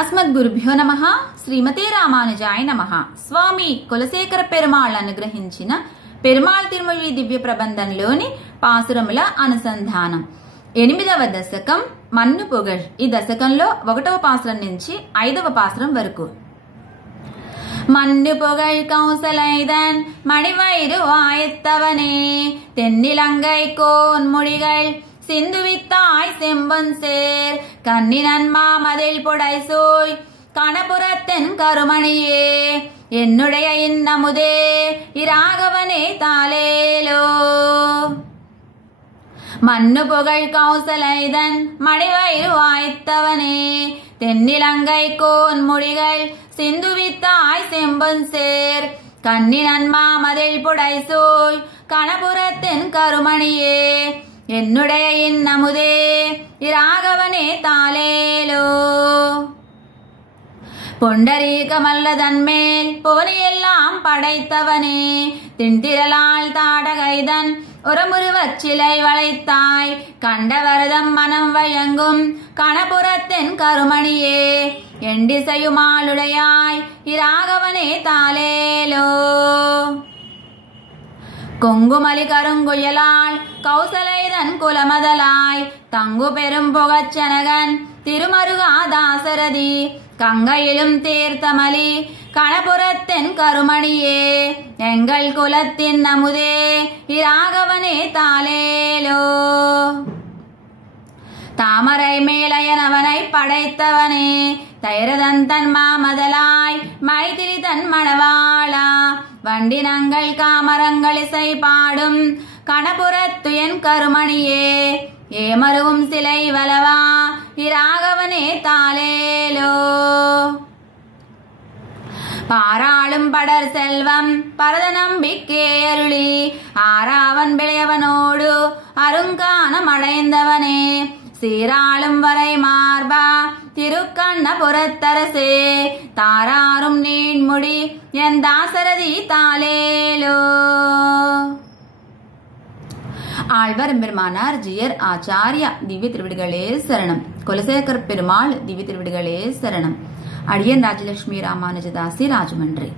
అస్మద్గురుభ్యో నమః. శ్రీమతే రామానుజాయ నమః. స్వామి కులశేఖర పెరుమాళ్ అనుగ్రహించిన పెరుమాళ్ తిరుమొഴി దివ్య ప్రబంధంలోని పాసురముల అనుసంధానం. 8వ దశకం మన్ను పొగళ్. ఈ దశకంలో 1వ పాసురం నుంచి 5వ పాసురం వరకు. மண்ணு புகழ் கௌசலைதன் மணிவயிறு வாயத்தவனே தென்னிலங்கை கோன் முடிகள் சிந்துவித்தாய் செம்பன் சேர் கண்ணினன் மாமதில் புடைசூய் கணபுரத்தென் கருமணியே என்னுடைய இன்னமுதே இராகவனே தாலேலோ. மண்ணு புகழ் கௌசலைதன் மணிவயிறு வாய்த்தவனே தென்னிலங்கை கோன் முடிகள் சிந்துவித்தாய் செம்பன் சேர் கண்ணினன் மாமதில் புடைசூய் கணபுரத்தின் கருமணியே என்னுடைய இன்னமுதே இராகவனே தாலேலோ. பொண்டரீகமல்லதன்மேல் புவனையெல்லாம் படைத்தவனே திண்டிரலால் தாடகைதன் உரமுருவச் சிலை வளைத்தாய் கண்டவரதம் மனம் வயங்கும் கணபுரத்தின் கருமணியே எண்டிசையுமாளுடையாய் இராகவனே தாலேலோ. கொங்குமலி கருங்குயலால் கௌசலைதன் குலமதலாய் தங்கு பெரும் புகச்சனகன் திருமருகா தாசரதி கங்கையிலும் தீர்த்தமலி கணபுரத்தின் கருமணியே எங்கள் குலத்தின் அமுதே இராகவனே தாலேலோ. தாமரை மேலையனவனை படைத்தவனே தைரதந்தன் மாமதலாய் மைதிரி தன் மணவாளா வண்டினங்கள் காமரங்கள் இசை பாடும் கணபுரத்து என் கருமணியே ஏமருவும் சிலை வலவா இராகவனே தாலேலோ. பாராளும் படர் செல்வம் பரத நம்பிக்கே அருளி ஆராவன் விளையவனோடு அருங்கானம் அடைந்தவனே சீராளும் வரை மார்பா திருக்கண்ணபுரத்தரசே தாராரும் நீண்முடி என் தாசரதி தாலேலோ. ஆழ்வார் எம்பெருமானார் ஜியர் ஆச்சாரியா திவ்ய திருவிடிகளே சரணம். குலசேகர பெருமாள் திவ்ய திருவிடிகளே சரணம். அடியன் ராஜலட்சுமி ராமானுஜதாசி ராஜமன்றி.